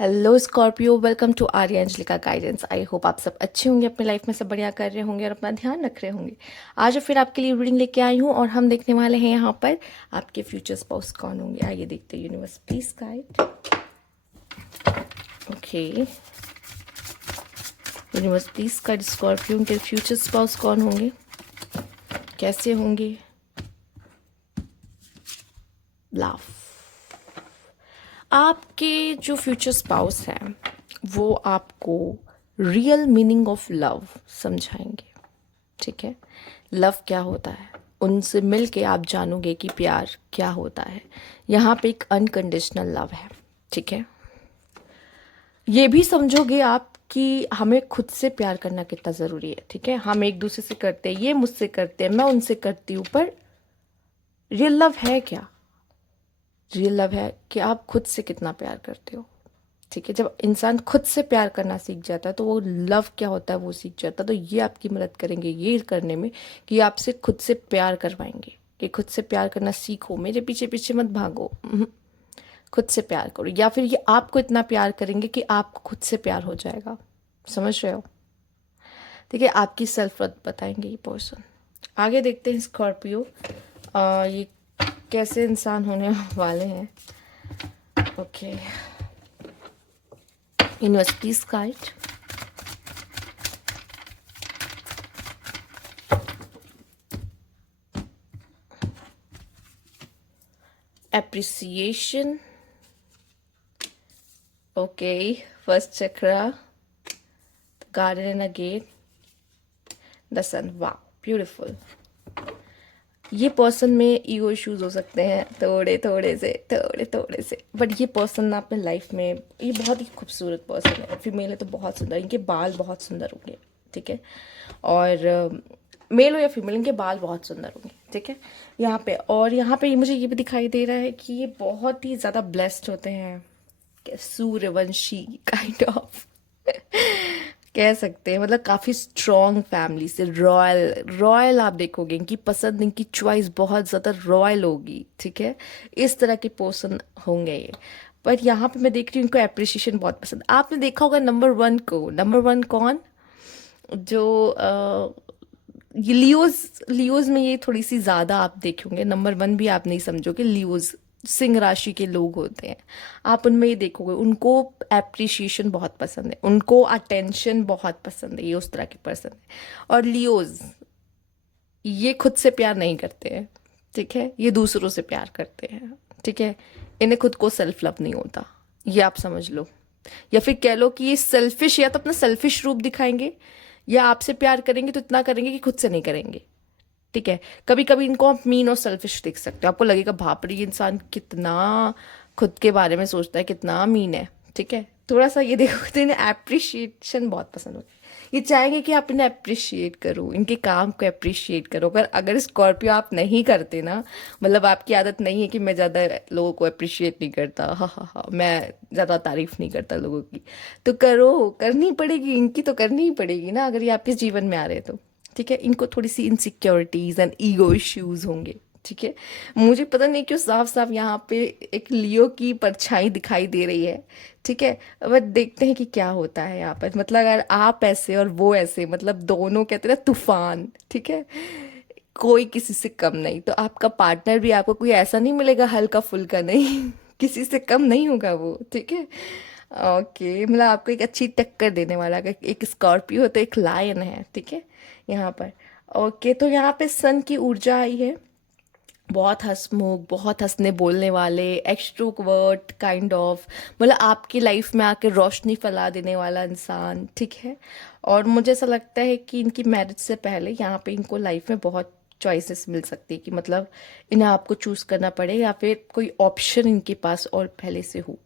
Hello Scorpio, welcome to Arya Anjalika guidance. I hope आप सब अच्छे होंगे, अपने लाइफ में सब बढ़िया कर रहे होंगे और अपना ध्यान रख रहे होंगे। आज फिर आपके लिए रीडिंग लेके आई हूँ और हम देखने वाले हैं यहाँ पर आपके फ्यूचर स्पाउस कौन होंगे। आइए देखते हैं। Universe please guide. Okay, universe please guide Scorpio के फ्यूचर स्पाउस कौन होंगे, कैसे होंगे। लाफ। आपके जो फ्यूचर स्पाउस हैं वो आपको रियल मीनिंग ऑफ लव समझाएंगे। ठीक है, लव क्या होता है, उनसे मिल के आप जानोगे कि प्यार क्या होता है। यहाँ पे एक अनकंडीशनल लव है। ठीक है, ये भी समझोगे आप कि हमें खुद से प्यार करना कितना ज़रूरी है। ठीक है, हम एक दूसरे से करते हैं, ये मुझसे करते हैं, मैं उनसे करती हूँ, पर रियल लव है क्या। रियल लव है कि आप खुद से कितना प्यार करते हो। ठीक है, जब इंसान खुद से प्यार करना सीख जाता है तो वो लव क्या होता है वो सीख जाता है। तो ये आपकी मदद करेंगे ये करने में कि आपसे खुद से प्यार करवाएंगे कि खुद से प्यार करना सीखो, मेरे पीछे पीछे मत भागो। खुद से प्यार करो, या फिर ये आपको इतना प्यार करेंगे कि आपको खुद से प्यार हो जाएगा। समझ रहे हो। ठीक है, आपकी सेल्फ वर्थ बताएंगे ये पर्सन। आगे देखते हैं स्कॉर्पियो, ये कैसे इंसान होने वाले हैं। Okay, universe please guide. Appreciation. Okay, first chakra, the garden and a gate, the sun. Wow, beautiful. ये पर्सन में ईगो इश्यूज हो सकते हैं थोड़े थोड़े से, बट ये पर्सन ना अपने लाइफ में ये बहुत ही खूबसूरत पर्सन है। फीमेल है तो बहुत सुंदर, इनके बाल बहुत सुंदर होंगे। ठीक है, और मेल हो या फीमेल, इनके बाल बहुत सुंदर होंगे। ठीक है, यहाँ पे और यहाँ पे मुझे ये भी दिखाई दे रहा है कि ये बहुत ही ज़्यादा ब्लेस्ड होते हैं, सूर्यवंशी काइंड ऑफ कह सकते हैं। मतलब काफ़ी स्ट्रॉन्ग फैमिली से, रॉयल रॉयल आप देखोगे इनकी पसंद, इनकी चॉइस बहुत ज़्यादा रॉयल होगी। ठीक है, इस तरह के पर्सन होंगे ये। पर यहाँ पे मैं देख रही हूँ इनको अप्रिसिएशन बहुत पसंद। आपने देखा होगा नंबर वन को, नंबर वन कौन, जो ये लियोज, लियोज में ये थोड़ी सी ज़्यादा आप देखेंगे। नंबर वन भी आप नहीं समझोगे, लियोज सिंह राशि के लोग होते हैं। आप उनमें ये देखोगे उनको एप्रिसिएशन बहुत पसंद है, उनको अटेंशन बहुत पसंद है, ये उस तरह के पर्सन है। और लियोज ये खुद से प्यार नहीं करते हैं। ठीक है, ये दूसरों से प्यार करते हैं। ठीक है, इन्हें खुद को सेल्फ लव नहीं होता, ये आप समझ लो। या फिर कह लो कि ये सेल्फिश, या तो अपना सेल्फिश रूप दिखाएंगे, या आपसे प्यार करेंगे तो इतना करेंगे कि खुद से नहीं करेंगे। ठीक है, कभी कभी इनको आप मीन और सेल्फिश देख सकते हो। आपको लगेगा बाप रे ये इंसान कितना खुद के बारे में सोचता है, कितना मीन है। ठीक है, थोड़ा सा ये देखो तो इन्हें अप्रिशिएशन बहुत पसंद होता है। ये चाहेंगे कि आप इन्हें अप्रिशिएट करो, इनके काम को अप्रिशिएट करो। अगर अगर स्कॉर्पियो आप नहीं करते ना, मतलब आपकी आदत नहीं है कि मैं ज़्यादा लोगों को अप्रिशिएट नहीं करता, हाँ, मैं ज़्यादा तारीफ नहीं करता लोगों की, तो करो, करनी पड़ेगी, इनकी तो करनी ही पड़ेगी ना, अगर ये आपके जीवन में आ रहे तो। ठीक है, इनको थोड़ी सी इनसिक्योरिटीज एंड ईगो इश्यूज होंगे। ठीक है, मुझे पता नहीं क्यों साफ साफ यहाँ पे एक लियो की परछाई दिखाई दे रही है। ठीक है, बट देखते हैं कि क्या होता है यहाँ पर। मतलब अगर आप ऐसे और वो ऐसे, मतलब दोनों कहते हैं ना तूफान। ठीक है, कोई किसी से कम नहीं, तो आपका पार्टनर भी आपको कोई ऐसा नहीं मिलेगा हल्का फुल्का नहीं किसी से कम नहीं होगा वो। ठीक है, ओके, मतलब आपको एक अच्छी टक्कर देने वाला, अगर एक स्कॉर्पियो है तो एक लायन है। ठीक है, यहाँ पर। ओके, तो यहाँ पे सन की ऊर्जा आई है, बहुत हंसमुख, बहुत हंसने बोलने वाले, एक्सट्रोवर्ट काइंड ऑफ, मतलब आपकी लाइफ में आके रोशनी फैला देने वाला इंसान। ठीक है, और मुझे ऐसा लगता है कि इनकी मैरिज से पहले यहाँ पे इनको लाइफ में बहुत चॉइसेस मिल सकती है, कि मतलब इन्हें आपको चूज़ करना पड़े या फिर कोई ऑप्शन इनके पास और पहले से हो।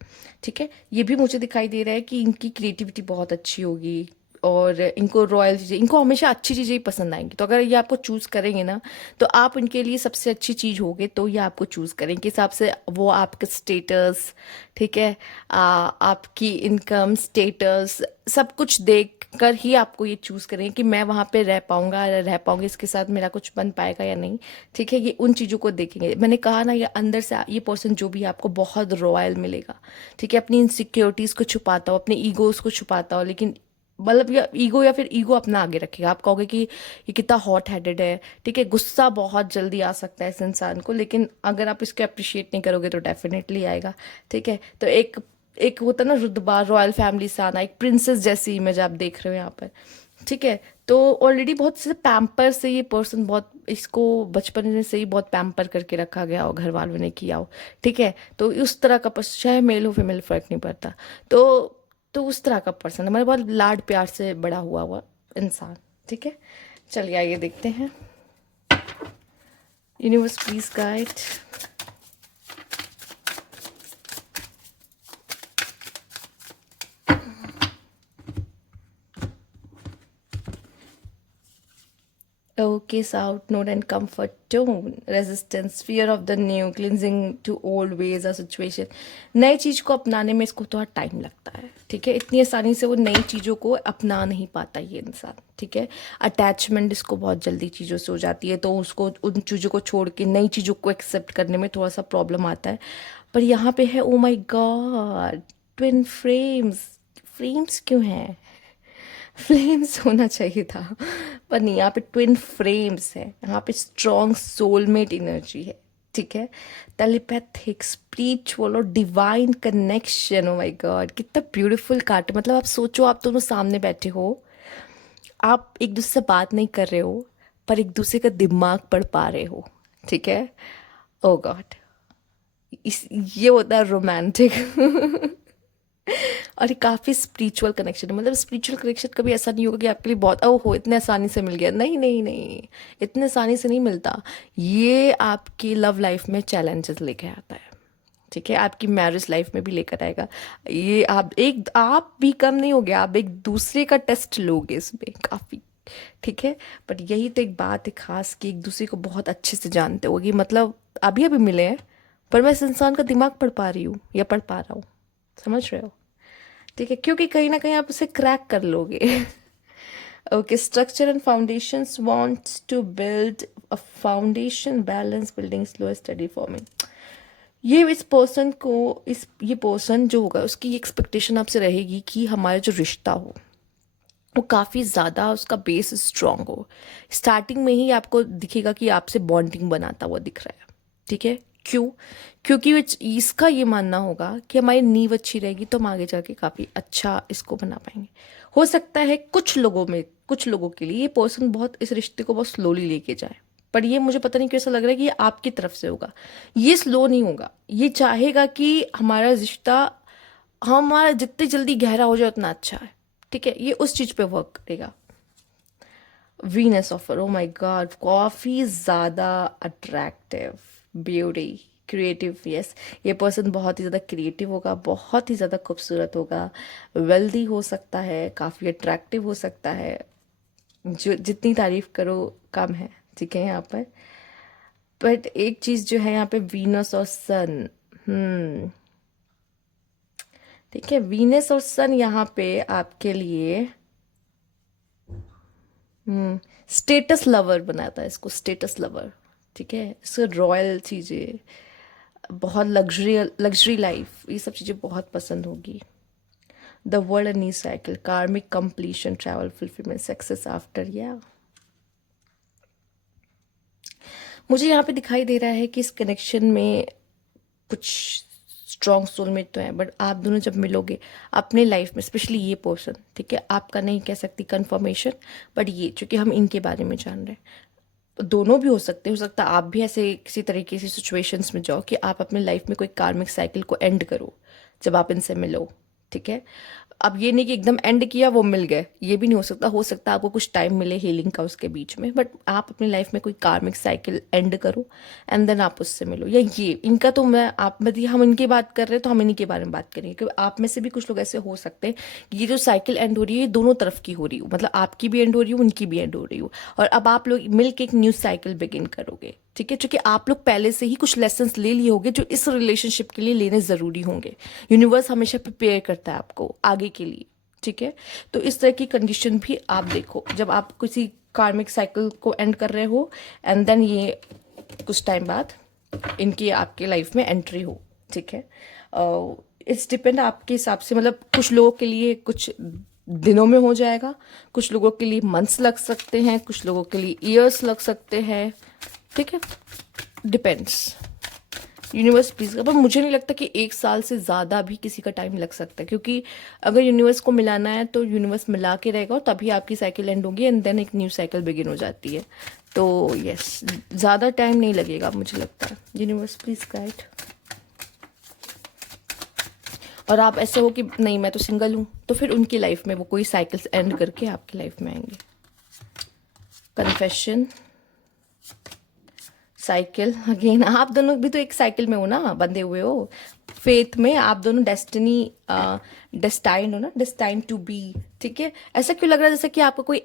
ठीक है, ये भी मुझे दिखाई दे रहा है कि इनकी क्रिएटिविटी बहुत अच्छी होगी, और इनको रॉयल चीज़ें, इनको हमेशा अच्छी चीज़ें ही पसंद आएंगी। तो अगर ये आपको चूज़ करेंगे ना, तो आप उनके लिए सबसे अच्छी चीज़ होगे तो ये आपको चूज़ करेंगे। के हिसाब से वो आपका स्टेटस, ठीक है, आपकी इनकम स्टेटस सब कुछ देख कर ही आपको ये चूज़ करेंगे कि मैं वहाँ पे रह पाऊंगा या रह पाऊंगी, इसके साथ मेरा कुछ बन पाएगा या नहीं। ठीक है, ये उन चीज़ों को देखेंगे। मैंने कहा ना, ये अंदर से ये पर्सन जो भी है आपको बहुत रॉयल मिलेगा। ठीक है, अपनी इनसिक्योरिटीज़ को छुपाता हो, अपने ईगोज़ को छुपाता हो, लेकिन मतलब या ईगो या फिर ईगो अपना आगे रखेगा। आप कहोगे कि ये कितना हॉट हेडेड है। ठीक है, गुस्सा बहुत जल्दी आ सकता है इस इंसान को, लेकिन अगर आप इसको अप्रिशिएट नहीं करोगे तो डेफिनेटली आएगा। ठीक है, तो एक एक होता है ना रुतबा, रॉयल फैमिली से आना, एक प्रिंसेस जैसी इमेज आप देख रहे हो यहाँ पर। ठीक है, तो ऑलरेडी बहुत से पैम्पर से ये पर्सन, बहुत इसको बचपन में से ही बहुत पैम्पर करके रखा गया हो, घर वालों ने किया हो। ठीक है, तो उस तरह का चाहे मेल हो फीमेल फर्क नहीं पड़ता। तो उस तरह का पर्सन हमारे बहुत लाड प्यार से बड़ा हुआ हुआ इंसान। ठीक है, चलिए आइए देखते हैं। Universe please guide. Okay, south node and comfort tone, resistance, fear of the new, cleansing to old ways or situation। नई चीज को अपनाने में इसको थोड़ा टाइम लगता है। ठीक है, इतनी आसानी से वो नई चीजों को अपना नहीं पाता ये इंसान। ठीक है, अटैचमेंट इसको बहुत जल्दी चीजों से हो जाती है, तो उसको उन चीजों को छोड़ के नई चीजों को एक्सेप्ट करने में थोड़ा सा प्रॉब्लम आता है। पर यहाँ पे है, oh my God, twin flames. Flames क्यों है? फ्लेम्स होना चाहिए था, पर नहीं, यहाँ पे ट्विन फ्रेम्स है। यहाँ पे स्ट्रॉन्ग सोलमेट एनर्जी है। ठीक है, टेलीपैथिक, स्पिरिचुअल और divine connection. Oh my God, कितना ब्यूटीफुल कार्ड। मतलब आप सोचो, आप दोनों सामने बैठे हो, आप एक दूसरे से बात नहीं कर रहे हो, पर एक दूसरे का दिमाग पढ़ पा रहे हो। ठीक है, ओ गॉड, इस ये होता है रोमांटिक। और ये काफ़ी स्पिरिचुअल कनेक्शन है। मतलब स्पिरिचुअल कनेक्शन कभी ऐसा नहीं होगा कि आपके लिए बहुत ओ हो इतने आसानी से मिल गया। नहीं नहीं नहीं, इतने आसानी से नहीं मिलता। ये आपकी लव लाइफ में चैलेंजेस लेके आता है। ठीक है, आपकी मैरिज लाइफ में भी लेकर आएगा ये। आप भी कम नहीं होगे, आप एक दूसरे का टेस्ट लोगे इसमें काफ़ी। ठीक है, बट यही तो एक बात है खास, कि एक दूसरे को बहुत अच्छे से जानते होगी। मतलब अभी अभी मिले हैं, पर मैं इस इंसान का दिमाग पढ़ पा रही हूँ या पढ़ पा रहा हूँ। समझ रहे हो? ठीक है, क्योंकि कहीं ना कहीं आप उसे क्रैक कर लोगे। Okay, structure and foundations wants to build a foundation, balance, building slow study forming. ये इस पर्सन को, इस ये पर्सन जो होगा उसकी एक्सपेक्टेशन आपसे रहेगी कि हमारा जो रिश्ता हो वो काफ़ी ज़्यादा, उसका बेस स्ट्रांग हो। स्टार्टिंग में ही आपको दिखेगा कि आपसे बॉन्डिंग बनाता हुआ दिख रहा है। ठीक है, क्यों? क्योंकि इसका ये मानना होगा कि हमारी नींव अच्छी रहेगी तो हम आगे जाके काफ़ी अच्छा इसको बना पाएंगे। हो सकता है कुछ लोगों में, कुछ लोगों के लिए ये पर्सन बहुत इस रिश्ते को बहुत स्लोली लेके जाए, पर ये मुझे पता नहीं कैसा लग रहा है कि ये आपकी तरफ से होगा। ये स्लो नहीं होगा, ये चाहेगा कि हमारा रिश्ता, हमारा जितनी जल्दी गहरा हो जाए उतना अच्छा है। ठीक है, ये उस चीज़ पे वर्क करेगा। Venus offer, oh my God, काफ़ी ज़्यादा अट्रैक्टिव, ब्यूटी, क्रिएटिव। यस, ये पर्सन बहुत ही ज़्यादा क्रिएटिव होगा, बहुत ही ज़्यादा खूबसूरत होगा, वेल्दी हो सकता है, काफ़ी अट्रैक्टिव हो सकता है। जो जितनी तारीफ करो कम है। ठीक है, यहाँ पर बट एक चीज़ जो है यहाँ पे, वीनस और सन। ठीक है, वीनस और सन यहाँ पे आपके लिए स्टेटस लवर बनाता है इसको, स्टेटस लवर। ठीक है, इसको रॉयल चीज़ें, बहुत लग्जरी, लग्जरी लाइफ, ये सब चीज़ें बहुत पसंद होगी। The world and new cycle, karmic completion, travel, fulfilment, success after. या मुझे यहाँ पे दिखाई दे रहा है कि इस कनेक्शन में कुछ स्ट्रॉन्ग सोलमेट तो है, बट आप दोनों जब मिलोगे अपने लाइफ में, स्पेशली ये पर्सन, ठीक है, आपका नहीं कह सकती कंफर्मेशन, बट ये चूंकि हम इनके बारे में जान रहे हैं, दोनों भी हो सकता है आप भी ऐसे किसी तरीके से सिचुएशंस में जाओ कि आप अपने लाइफ में कोई कार्मिक साइकिल को एंड करो जब आप इनसे मिलो। ठीक है। अब ये नहीं कि एकदम एंड किया वो मिल गए, ये भी नहीं हो सकता आपको कुछ टाइम मिले हीलिंग का उसके बीच में, बट आप अपनी लाइफ में कोई कार्मिक साइकिल एंड करो एंड देन आप उससे मिलो। या ये इनका तो मैं आप मतलब हम इनकी बात कर रहे हैं तो हम इन्हीं के बारे में बात करेंगे, क्योंकि आप में से भी कुछ लोग ऐसे हो सकते हैं कि ये जो साइकिल एंड हो रही है ये दोनों तरफ की हो रही हो, मतलब आपकी भी एंड हो रही हो, उनकी भी एंड हो रही हो, और अब आप लोग मिल के एक न्यू साइकिल बिगिन करोगे। ठीक है, क्योंकि आप लोग पहले से ही कुछ लेसन्स ले लिए होंगे जो इस रिलेशनशिप के लिए लेने ज़रूरी होंगे। यूनिवर्स हमेशा प्रिपेयर करता है आपको आगे के लिए। ठीक है, तो इस तरह की कंडीशन भी आप देखो जब आप किसी कार्मिक साइकिल को एंड कर रहे हो एंड देन ये कुछ टाइम बाद इनकी आपके लाइफ में एंट्री हो। ठीक है, इट्स डिपेंड आपके हिसाब से, मतलब कुछ लोगों के लिए कुछ दिनों में हो जाएगा, कुछ लोगों के लिए मंथ्स लग सकते हैं, कुछ लोगों के लिए ईयर्स लग सकते हैं। ठीक है, डिपेंड्स यूनिवर्स प्लीज। पर मुझे नहीं लगता कि 1 साल से ज़्यादा भी किसी का टाइम लग सकता है, क्योंकि अगर यूनिवर्स को मिलाना है तो यूनिवर्स मिला के रहेगा और तभी आपकी साइकिल एंड होगी एंड देन एक न्यू साइकिल बिगिन हो जाती है। तो यस, ज़्यादा टाइम नहीं लगेगा मुझे लगता है। Universe please guide. और आप ऐसे हो कि नहीं मैं तो सिंगल हूँ, तो फिर उनकी लाइफ में वो कोई साइकिल्स एंड करके आपकी लाइफ में आएंगे। कन्फेशन, साइकिल अगेन, आप दोनों भी तो एक साइकिल में हो ना, बंधे हुए हो फेथ में, आप दोनों डेस्टिनी डेस्टाइंड हो ना, डेस्टाइंड टू बी। ठीक है, ऐसा क्यों लग रहा है जैसे कि आपको कोई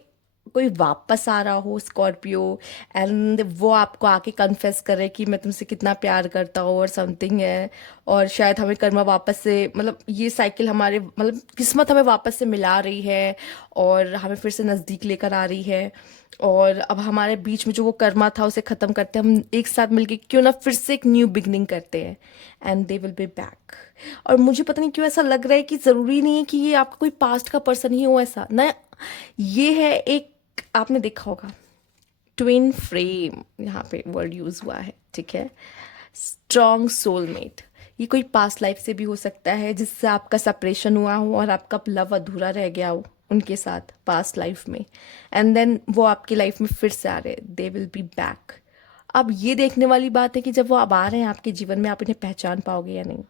कोई वापस आ रहा हो स्कॉर्पियो एंड वो आपको आके कन्फेस करे कि मैं तुमसे कितना प्यार करता हूँ और समथिंग है, और शायद हमें कर्मा वापस से, मतलब ये साइकिल हमारे मतलब किस्मत हमें वापस से मिला रही है और हमें फिर से नज़दीक लेकर आ रही है, और अब हमारे बीच में जो वो कर्मा था उसे ख़त्म करते हैं हम एक साथ मिलके, क्यों ना फिर से एक न्यू बिगनिंग करते हैं and they will be back. और मुझे पता नहीं क्यों ऐसा लग रहा है कि ज़रूरी नहीं है कि ये आपका कोई पास्ट का पर्सन ही हो, ऐसा ना, ये है एक, आपने देखा होगा ट्विन फ्लेम, यहाँ पे वर्ड यूज़ हुआ है। ठीक है, स्ट्रॉन्ग सोलमेट, ये कोई पास्ट लाइफ से भी हो सकता है जिससे आपका सेपरेशन हुआ हो और आपका लव अधूरा रह गया हो उनके साथ पास्ट लाइफ में, एंड देन वो आपकी लाइफ में फिर से आ रहे हैं, दे विल बी बैक। अब ये देखने वाली बात है कि जब वो अब आ रहे हैं आपके जीवन में आप इन्हें पहचान पाओगे या नहीं।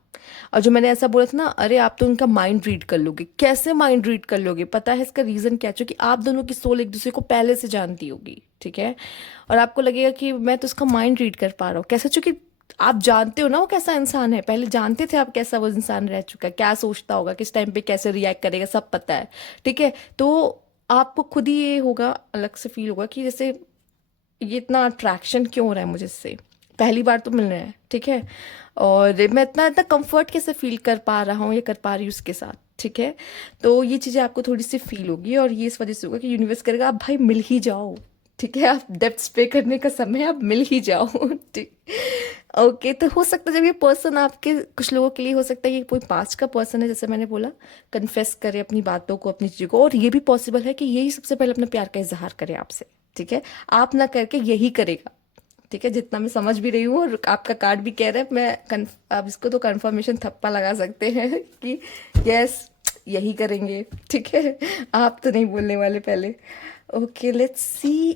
और जो मैंने ऐसा बोला था ना, अरे आप तो उनका माइंड रीड कर लोगे, कैसे माइंड रीड कर लोगे, पता है इसका रीज़न क्या है? क्योंकि आप दोनों की सोल एक दूसरे को पहले से जानती होगी। ठीक है, और आपको लगेगा कि मैं तो उसका माइंड रीड कर पा रहा हूँ, कैसे? चूंकि आप जानते हो ना वो कैसा इंसान है, पहले जानते थे आप कैसा वो इंसान रह चुका है, क्या सोचता होगा, किस टाइम पे कैसे रिएक्ट करेगा, सब पता है। ठीक है, तो आपको खुद ही ये होगा, अलग से फील होगा कि जैसे ये इतना अट्रैक्शन क्यों हो रहा है मुझे इससे, पहली बार तो मिल रहा है। ठीक है, और मैं इतना इतना कंफर्ट कैसे फील कर पा रहा हूँ या कर पा रही हूँ उसके साथ। ठीक है, तो ये चीज़ें आपको थोड़ी सी फील होगी, और ये इस वजह से होगा कि यूनिवर्स करेगा आप भाई मिल ही जाओ। ठीक है, आप डेब्ट्स पे करने का समय है, आप मिल ही जाओ। ठीक, ओके। तो हो सकता है जब ये पर्सन आपके, कुछ लोगों के लिए हो सकता है ये कोई पास्ट का पर्सन है, जैसे मैंने बोला, कन्फेस करे अपनी बातों को, अपनी चीज़ों को, और ये भी पॉसिबल है कि यही सबसे पहले अपने प्यार का इजहार करे आपसे। ठीक है, आप ना करके यही करेगा। ठीक है, जितना मैं समझ भी रही हूँ, और आपका कार्ड भी कह रहा है, आप इसको तो कंफर्मेशन थप्पा लगा सकते हैं कि यस यही करेंगे। ठीक है, आप तो नहीं बोलने वाले पहले। Okay, let's see,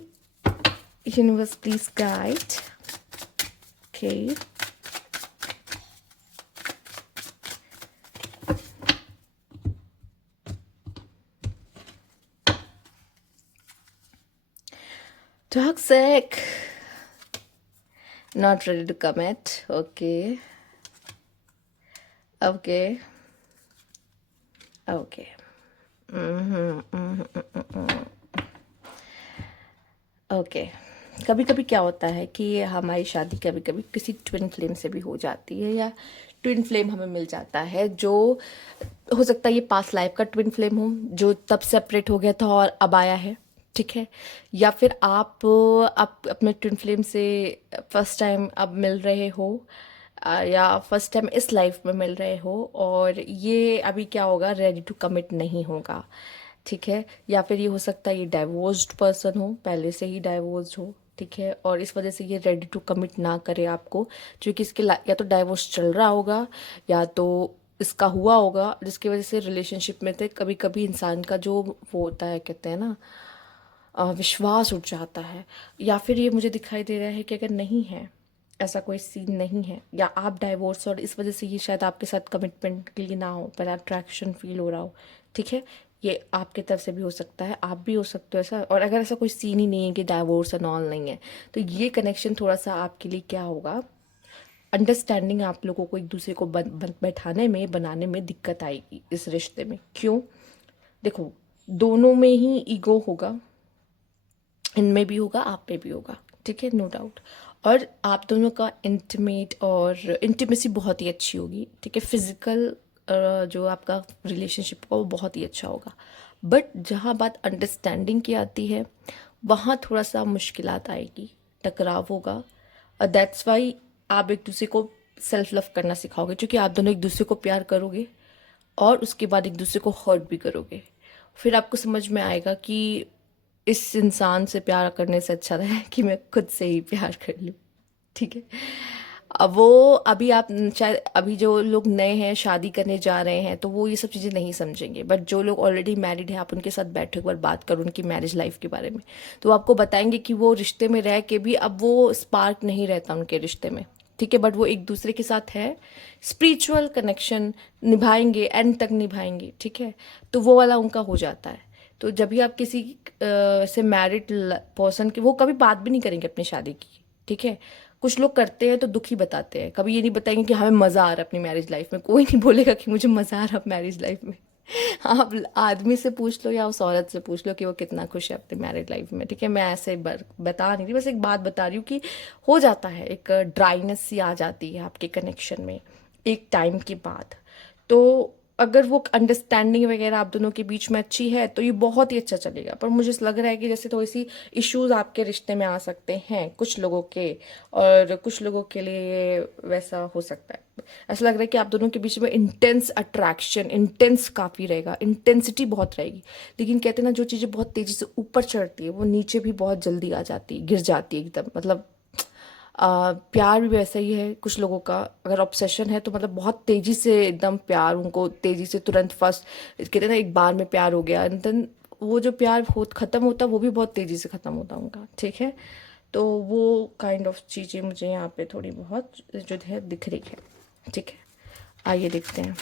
universe please guide. Okay, toxic, not ready to commit. Okay, okay, okay. Okay, कभी कभी क्या होता है कि हमारी शादी कभी कभी किसी ट्विन फ्लेम से भी हो जाती है, या ट्विन फ्लेम हमें मिल जाता है, जो हो सकता है ये पास्ट लाइफ का ट्विन फ्लेम हो जो तब सेपरेट हो गया था और अब आया है। ठीक है, या फिर आप अपने ट्विन फ्लेम से फर्स्ट टाइम अब मिल रहे हो, या फर्स्ट टाइम इस लाइफ में मिल रहे हो, और ये अभी क्या होगा, रेडी टू कमिट नहीं होगा। ठीक है, या फिर ये हो सकता है ये डाइवोर्स्ड पर्सन हो, पहले से ही डाइवोर्स्ड हो। ठीक है, और इस वजह से ये रेडी टू कमिट ना करे आपको, क्योंकि इसके या तो डाइवोर्स चल रहा होगा या तो इसका हुआ होगा, जिसकी वजह से रिलेशनशिप में थे। कभी कभी इंसान का जो वो होता है, कहते हैं ना, विश्वास उठ जाता है। या फिर ये मुझे दिखाई दे रहा है कि अगर नहीं है ऐसा कोई सीन नहीं है, या आप डाइवोर्स और इस वजह से ये शायद आपके साथ कमिटमेंट के लिए ना हो पर अट्रैक्शन फील हो रहा हो, ठीक है। ये आपके तरफ से भी हो सकता है, आप भी हो सकते हो ऐसा। और अगर ऐसा कोई सीन ही नहीं है कि डाइवोर्स एंड ऑल नहीं है, तो ये कनेक्शन थोड़ा सा आपके लिए क्या होगा, अंडरस्टैंडिंग आप लोगों को एक दूसरे को बैठाने में, बनाने में दिक्कत आएगी इस रिश्ते में। क्यों? देखो, दोनों में ही ईगो होगा, इनमें भी होगा, आप में भी होगा, ठीक है, नो डाउट। और आप दोनों का इंटीमेट और इंटीमेसी बहुत ही अच्छी होगी, ठीक है। फिजिकल जो आपका रिलेशनशिप होगा वो बहुत ही अच्छा होगा। बट जहाँ बात अंडरस्टैंडिंग की आती है, वहाँ थोड़ा सा मुश्किलात आएगी, टकराव होगा। और दैट्स वाई आप एक दूसरे को सेल्फ लव करना सिखाओगे, क्योंकि आप दोनों एक दूसरे को प्यार करोगे और उसके बाद एक दूसरे को हर्ट भी करोगे। फिर आपको समझ में आएगा कि इस इंसान से प्यार करने से अच्छा है कि मैं खुद से ही प्यार कर लूँ, ठीक है। अब वो अभी आप शायद, अभी जो लोग नए हैं शादी करने जा रहे हैं तो वो ये सब चीज़ें नहीं समझेंगे, बट जो लोग ऑलरेडी मैरिड हैं, आप उनके साथ बैठो एक बार बात करो उनकी मैरिज लाइफ के बारे में, तो वो आपको बताएंगे कि वो रिश्ते में रह के भी अब वो स्पार्क नहीं रहता उनके रिश्ते में, ठीक है। बट वो एक दूसरे के साथ है, स्पिरिचुअल कनेक्शन निभाएंगे, एंड तक निभाएंगे, ठीक है। तो वो वाला उनका हो जाता है। तो जब भी आप किसी से मैरिड पर्सन के, वो कभी बात भी नहीं करेंगे अपनी शादी की, ठीक है। कुछ लोग करते हैं तो दुखी बताते हैं, कभी ये नहीं बताएंगे कि हमें मज़ा आ रहा है अपनी मैरिज लाइफ में। कोई नहीं बोलेगा कि मुझे मज़ा आ रहा है मैरिज लाइफ में। आप आदमी से पूछ लो या उस औरत से पूछ लो कि वो कितना खुश है अपनी मैरिड लाइफ में, ठीक है। मैं ऐसे बता नहीं रही, बस एक बात बता रही हूँ कि हो जाता है, एक ड्राइनेस सी आ जाती है आपके कनेक्शन में एक टाइम के बाद। तो अगर वो अंडरस्टैंडिंग वगैरह आप दोनों के बीच में अच्छी है तो ये बहुत ही अच्छा चलेगा। पर मुझे लग रहा है कि जैसे थोड़ी सी इश्यूज आपके रिश्ते में आ सकते हैं कुछ लोगों के, और कुछ लोगों के लिए ये वैसा हो सकता है। ऐसा लग रहा है कि आप दोनों के बीच में इंटेंस अट्रैक्शन, इंटेंस काफ़ी रहेगा, इंटेंसिटी बहुत रहेगी। लेकिन कहते हैं ना, जो चीज़ें बहुत तेज़ी से ऊपर चढ़ती है वो नीचे भी बहुत जल्दी आ जाती है, गिर जाती है एकदम। मतलब प्यार भी वैसा ही है कुछ लोगों का, अगर ऑब्सेशन है तो मतलब बहुत तेजी से एकदम प्यार, उनको तेजी से तुरंत फर्स्ट कहते हैं ना एक बार में प्यार हो गया, एंड देन वो जो प्यार हो खत्म होता है वो भी बहुत तेजी से खत्म होता है उनका, ठीक है। तो वो काइंड ऑफ चीज़ें मुझे यहाँ पे थोड़ी बहुत जो है दिख रही है, ठीक है। आइए देखते हैं।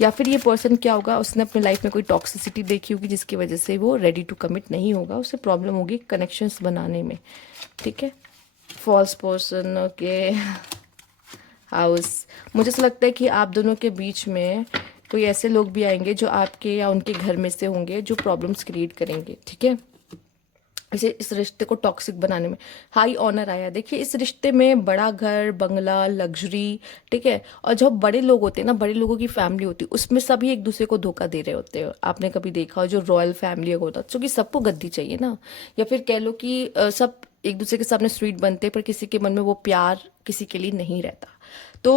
या फिर ये पर्सन क्या होगा, उसने अपनी लाइफ में कोई टॉक्सिसिटी देखी होगी जिसकी वजह से वो रेडी टू कमिट नहीं होगा, उसे प्रॉब्लम होगी कनेक्शंस बनाने में, ठीक है। फॉल्स पर्सन के हाउस, मुझे ऐसा लगता है कि आप दोनों के बीच में कोई ऐसे लोग भी आएंगे जो आपके या उनके घर में से होंगे जो प्रॉब्लम्स क्रिएट करेंगे, ठीक है। इसे इस रिश्ते को टॉक्सिक बनाने में हाई ऑनर आया। देखिए, इस रिश्ते में बड़ा घर, बंगला, लग्जरी, ठीक है। और जब बड़े लोग होते हैं ना, बड़े लोगों की फैमिली होती है, उसमें सभी एक दूसरे को धोखा दे रहे होते हैं। आपने कभी देखा हो जो रॉयल फैमिली होता है, क्योंकि सबको गद्दी चाहिए ना, या फिर कह लो कि सब एक दूसरे के सामने स्वीट बनते हैं पर किसी के मन में वो प्यार किसी के लिए नहीं रहता। तो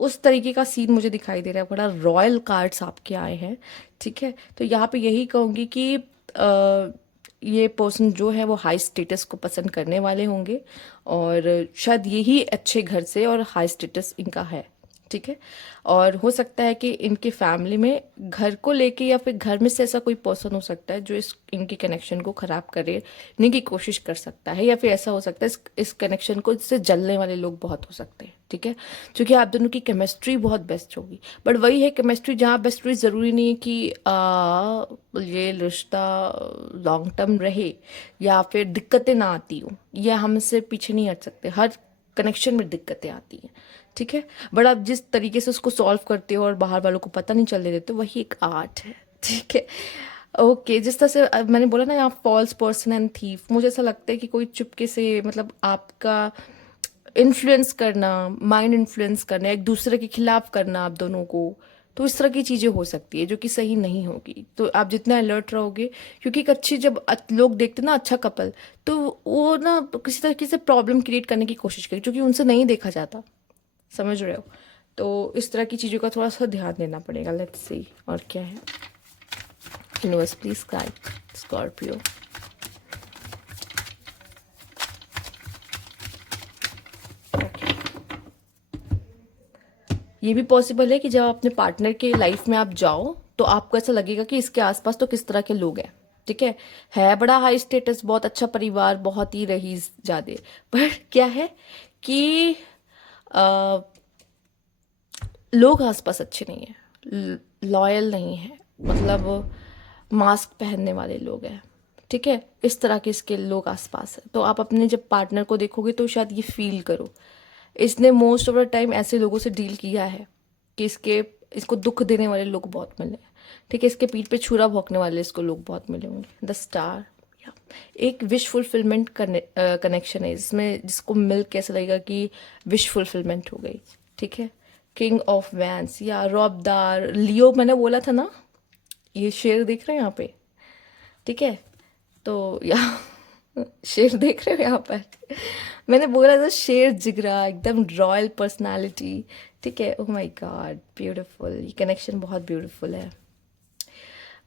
उस तरीके का सीन मुझे दिखाई दे रहा है, बड़ा रॉयल कार्ड्स आपके आए हैं, ठीक है। तो यहाँ पे यही कहूँगी कि ये पर्सन जो है वो हाई स्टेटस को पसंद करने वाले होंगे, और शायद यही अच्छे घर से और हाई स्टेटस इनका है, ठीक है। और हो सकता है कि इनके फैमिली में घर को लेके या फिर घर में से ऐसा कोई पर्सन हो सकता है जो इस इनके कनेक्शन को ख़राब करने की कोशिश कर सकता है, या फिर ऐसा हो सकता है इस कनेक्शन को इससे जलने वाले लोग बहुत हो सकते हैं, ठीक है। क्योंकि आप दोनों की केमिस्ट्री बहुत बेस्ट होगी। बट वही है, केमिस्ट्री जहाँ बेस्ट हुई ज़रूरी नहीं है कि ये रिश्ता लॉन्ग टर्म रहे या फिर दिक्कतें ना आती हो, या हमसे पीछे नहीं हट सकते। हर कनेक्शन में दिक्कतें आती हैं, ठीक है। बट आप जिस तरीके से उसको सॉल्व करते हो और बाहर वालों को पता नहीं चलने देते, वही एक आर्ट है, ठीक है। ओके, जिस तरह से मैंने बोला ना यहाँ फॉल्स पर्सन एंड थीफ, मुझे ऐसा लगता है कि कोई चुपके से मतलब आपका इन्फ्लुएंस करना, माइंड इन्फ्लुएंस करना, एक दूसरे के खिलाफ करना आप दोनों को, तो इस तरह की चीज़ें हो सकती है जो कि सही नहीं होगी। तो आप जितना अलर्ट रहोगे, क्योंकि एक अच्छी जब लोग देखते ना अच्छा कपल, तो वो ना किसी तरीके से प्रॉब्लम क्रिएट करने की कोशिश करें, क्योंकि उनसे नहीं देखा जाता, समझ रहे हो। तो इस तरह की चीज़ों का थोड़ा सा ध्यान देना पड़ेगा। लेट्स सी और क्या है। Universe please guide Scorpio. ये भी पॉसिबल है कि जब अपने पार्टनर के लाइफ में आप जाओ तो आपको ऐसा लगेगा कि इसके आसपास तो किस तरह के लोग हैं, ठीक है बड़ा हाई स्टेटस, बहुत अच्छा परिवार, बहुत ही रईस ज्यादा, पर क्या है कि लोग आसपास अच्छे नहीं हैं, लॉयल नहीं है, मतलब मास्क पहनने वाले लोग हैं, ठीक है, इस तरह के इसके लोग आसपास है। तो आप अपने जब पार्टनर को देखोगे तो शायद ये फील करो, इसने मोस्ट ऑफ द टाइम ऐसे लोगों से डील किया है कि इसको दुख देने वाले लोग बहुत मिले हैं, ठीक है, इसके पीठ पे छुरा भोंकने वाले इसको लोग बहुत मिले होंगे। द स्टार, एक विश फुलफिलमेंट कनेक्शन है इसमें, जिसको मिल के ऐसा लगेगा कि विश फुलफिलमेंट हो गई, ठीक है। किंग ऑफ वैंस या रौबदार, लियो, मैंने बोला था ना, ये शेर देख रहे हैं यहाँ पे, ठीक है, तो या शेर देख रहे हो यहाँ पर, मैंने बोला था शेर जिगरा, एकदम रॉयल पर्सनालिटी, ठीक है। ओह माय गॉड, ब्यूटीफुल, ये कनेक्शन बहुत ब्यूटीफुल है।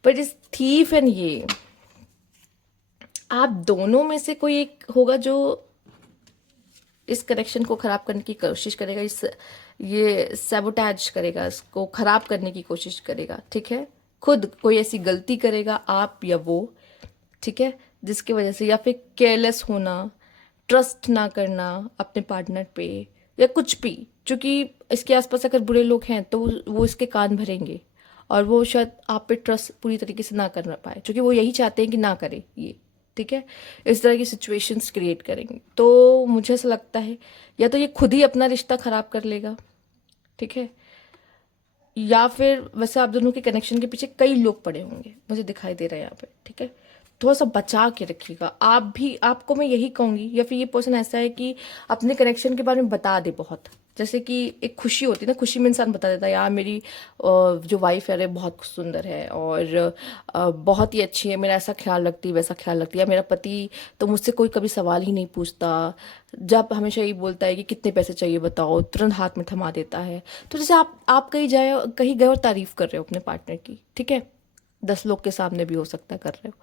बट इस थीफ एंड ये, आप दोनों में से कोई एक होगा जो इस कनेक्शन को खराब करने की कोशिश करेगा, इस ये सैबोटैज करेगा, इसको खराब करने की कोशिश करेगा, ठीक है। खुद कोई ऐसी गलती करेगा, आप या वो, ठीक है, जिसकी वजह से, या फिर केयरलेस होना, ट्रस्ट ना करना अपने पार्टनर पे, या कुछ भी, क्योंकि इसके आसपास अगर बुरे लोग हैं तो वो इसके कान भरेंगे और वो शायद आप पे ट्रस्ट पूरी तरीके से ना कर पाए, क्योंकि वो यही चाहते हैं कि ना करे ये, ठीक है। इस तरह की सिचुएशंस क्रिएट करेंगे। तो मुझे ऐसा लगता है या तो ये खुद ही अपना रिश्ता खराब कर लेगा, ठीक है, या फिर वैसे आप दोनों के कनेक्शन के पीछे कई लोग पड़े होंगे, मुझे दिखाई दे रहा है यहाँ पे, ठीक है। थोड़ा सा बचा के रखिएगा आप भी, आपको मैं यही कहूँगी। या फिर ये पर्सन ऐसा है कि अपने कनेक्शन के बारे में बता दे बहुत, जैसे कि एक खुशी होती है ना, खुशी में इंसान बता देता है यार मेरी जो वाइफ है अरे बहुत सुंदर है और बहुत ही अच्छी है, मेरा ऐसा ख्याल रखती है वैसा ख्याल रखती है, मेरा पति तो मुझसे कोई कभी सवाल ही नहीं पूछता, जब हमेशा यही बोलता है कि कितने पैसे चाहिए बताओ, तुरंत हाथ में थमा देता है। तो जैसे आप कहीं गए और तारीफ कर रहे हो अपने पार्टनर की, ठीक है, 10 लोग के सामने भी हो सकता है कर रहे हो,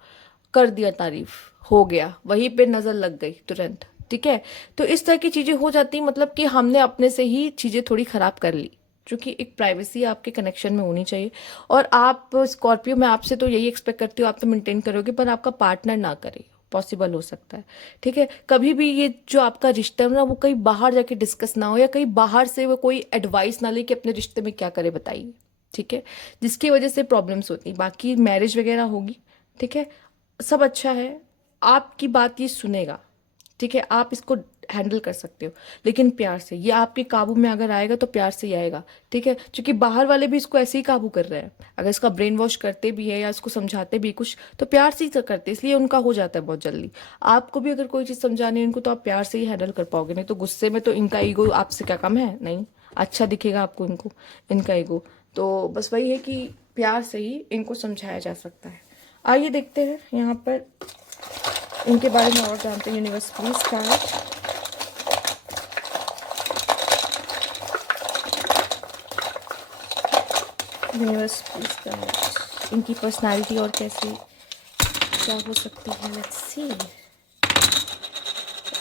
कर दिया तारीफ, हो गया, वहीं पे नजर लग गई तुरंत, ठीक है। तो इस तरह की चीजें हो जाती, मतलब कि हमने अपने से ही चीजें थोड़ी खराब कर ली, क्योंकि एक प्राइवेसी आपके कनेक्शन में होनी चाहिए। और आप स्कॉर्पियो, मैं आपसे तो यही एक्सपेक्ट करती हूँ, आप तो मेंटेन करोगे, पर आपका पार्टनर ना करे, पॉसिबल हो सकता है, ठीक है। कभी भी ये जो आपका रिश्ता है ना, वो कहीं बाहर जाके डिस्कस ना हो, या कहीं बाहर से वो कोई एडवाइस ना ले कि अपने रिश्ते में क्या करे बताइए, ठीक है, जिसकी वजह से प्रॉब्लम्स होती, बाकी मैरिज वगैरह होगी, ठीक है, सब अच्छा है, आपकी बात ये सुनेगा, ठीक है, आप इसको हैंडल कर सकते हो, लेकिन प्यार से। ये आपके काबू में अगर आएगा तो प्यार से ही आएगा, ठीक है, क्योंकि बाहर वाले भी इसको ऐसे ही काबू कर रहे हैं, अगर इसका ब्रेन वॉश करते भी है या इसको समझाते भी कुछ तो प्यार से ही तो करते, इसलिए उनका हो जाता है बहुत जल्दी। आपको भी अगर कोई चीज़ समझानी है इनको तो आप प्यार से ही हैंडल कर पाओगे, नहीं तो गुस्से में तो इनका ईगो आपसे क्या कम है, नहीं अच्छा दिखेगा आपको इनको, इनका ईगो। तो बस वही है कि प्यार से ही इनको समझाया जा सकता है। आइए देखते हैं यहाँ पर इनके बारे में और जानते हैं। Universe please start. Universe please start, इनकी पर्सनालिटी और कैसे क्या हो सकती है, लेट्स सी।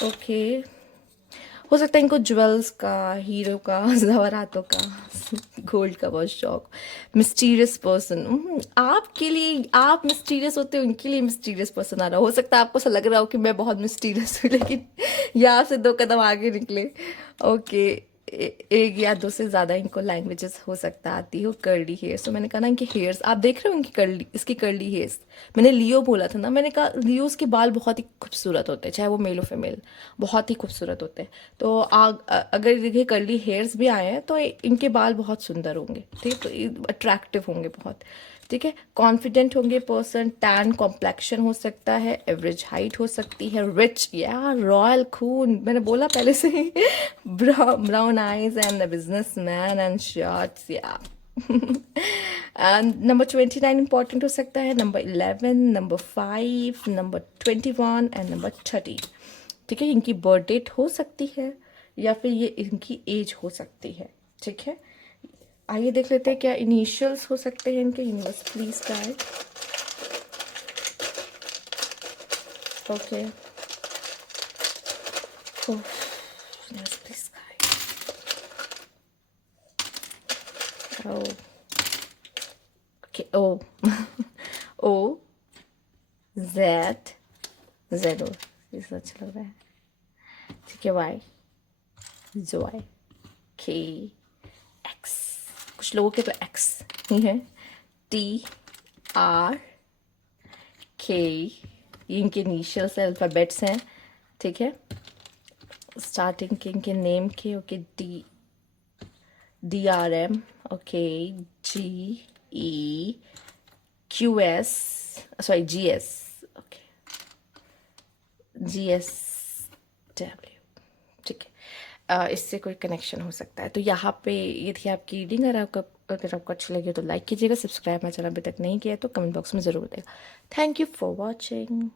ओके, हो सकता है इनको ज्वेल्स का, हीरो का, जवारातों का, गोल्ड का बहुत शौक। मिस्टीरियस पर्सन, आपके लिए आप मिस्टीरियस होते हो, उनके लिए मिस्टीरियस पर्सन आ रहा हो सकता है आपको ऐसा लग रहा हो कि मैं बहुत मिस्टीरियस हूँ, लेकिन यहाँ से 2 कदम आगे निकले। ओके, एक या दो से ज़्यादा इनको लैंग्वेजेस हो सकता आती हो। कर्ली हेयर्स, तो मैंने कहा ना इनके हेयर्स आप देख रहे हो, इनकी कर्ली, इसकी कर्ली हेयर्स, मैंने लियो बोला था ना, मैंने कहा लियोस के बाल बहुत ही खूबसूरत होते हैं, चाहे वो मेल हो फीमेल, बहुत ही खूबसूरत होते हैं। तो अगर देखिए कर्ली हेयर्स भी आए हैं तो इनके बाल बहुत सुंदर होंगे, ठीक, तो अट्रैक्टिव होंगे बहुत, ठीक है। कॉन्फिडेंट होंगे पर्सन, टैन कॉम्प्लेक्शन हो सकता है, एवरेज हाइट हो सकती है, रिच या रॉयल खून, मैंने बोला पहले से ही, brown eyes and business man and shorts, या नंबर 29 इंपॉर्टेंट हो सकता है, number 11, number 5, number 21 and number 30, ठीक है। इनकी बर्थ डेट हो सकती है या फिर ये इनकी एज हो सकती है, ठीक है। आइए देख लेते हैं क्या इनिशियल्स हो सकते हैं इनके। Universe please guide. Okay, universe please guide. Okay, O O Z, Z O, ये अच्छा लग रहा है, ठीक है। वाई, जो वाई, के एक्स, कुछ लोगों के तो एक्स ही है, टी आर के, ये इनके इनिशियल्स अल्फ़ाबेट्स हैं, ठीक है। स्टार्टिंग के इनके नेम के, okay, D D R M, okay, G E Q S, sorry G S, okay, G S W, ठीक है। इससे कोई कनेक्शन हो सकता है। तो यहाँ पे ये थी आपकी रीडिंग। अगर आपको अच्छी लगी तो लाइक कीजिएगा, सब्सक्राइब मेरा चैनल अभी तक नहीं किया है तो कमेंट बॉक्स में ज़रूर देगा। Thank you for watching.